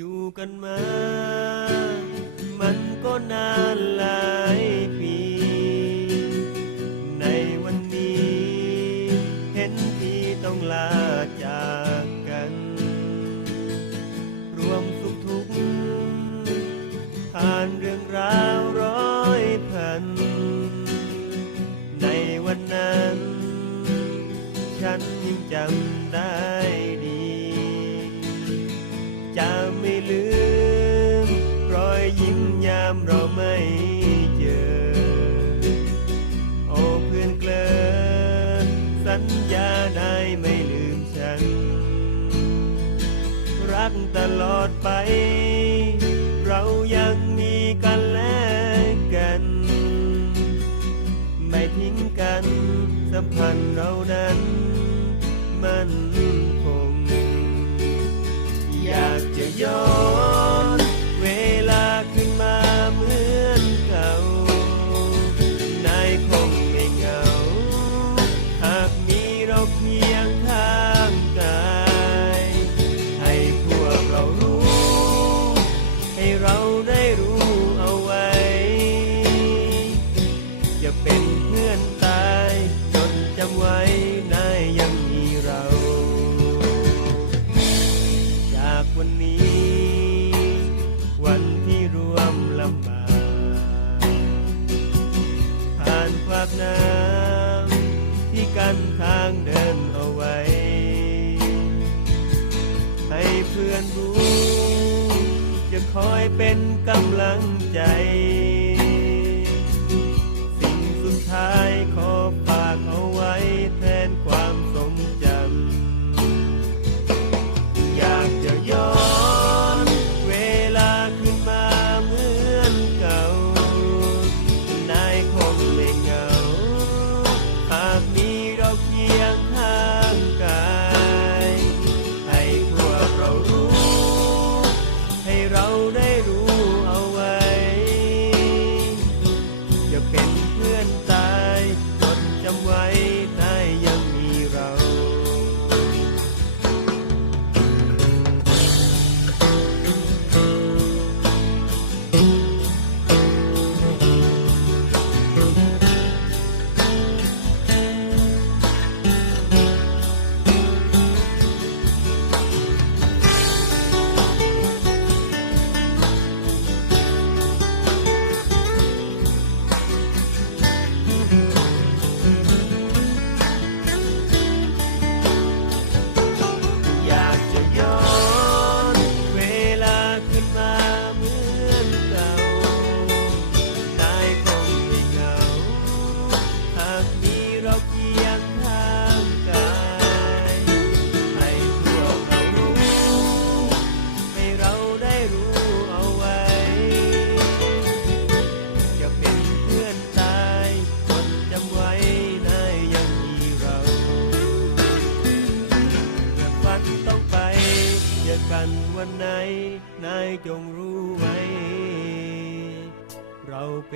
อยู่กันมา มันก็นานหลายปี ในวันนี้ เห็นพี่ต้องลาจากกัน รวมสุขทุกข์ผ่านเรื่องราวร้อยพัน ในวันนั้น ฉันยังจำได้ดี ตลอดไป เรายังมีกันและกัน ไม่ทิ้งกันสัมพันธ์เรานั้น มันคงอยากจะย้อนานทางเดินเอาไว้ ให้เพื่อนรู้จะคอยเป็นกำลังใจ สิ่งสุดท้ายขอ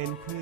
เป็นเพื่อน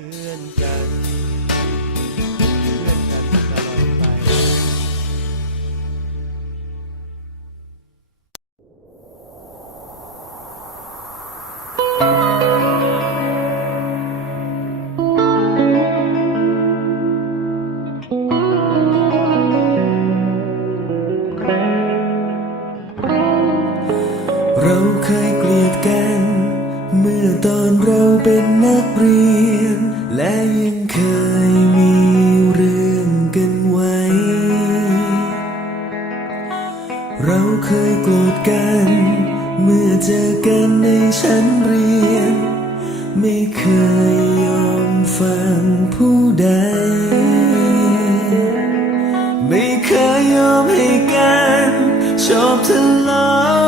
เคยโกรธกัน เมื่อเจอกันในชั้นเรียน ไม่เคยยอมฟังผู้ใด ไม่เคยยอมให้กัน ชอบทะเลาะ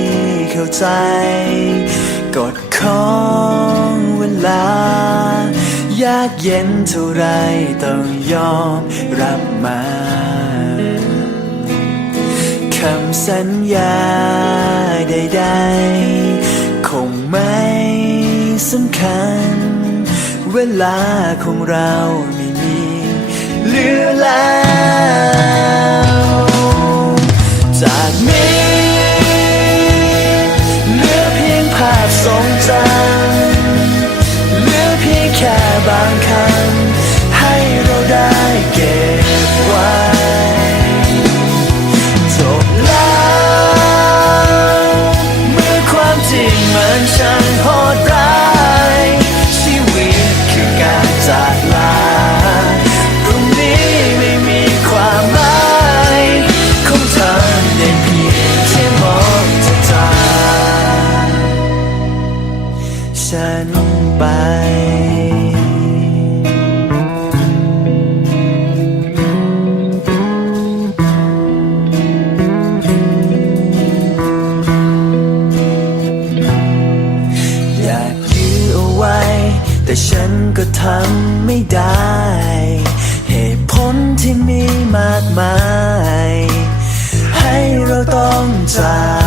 เข้าใจ กฎของเวลา ยากเย็นเท่าไรต้องยอมรับมาคำสัญญาใดๆ คงไม่สำคัญ เวลาของเราไม่มีเหลือแล้ว ย มากมาย ให้เราต้องจาก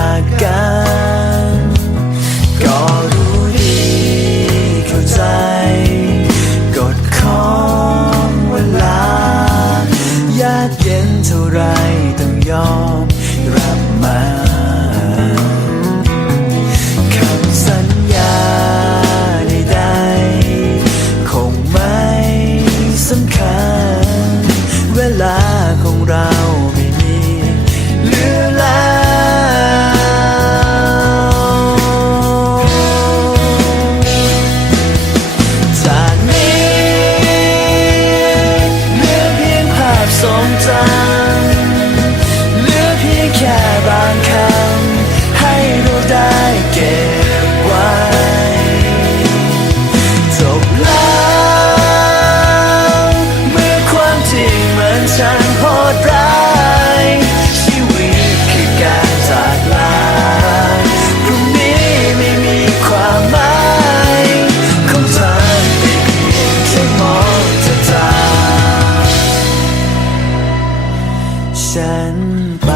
ฉันไป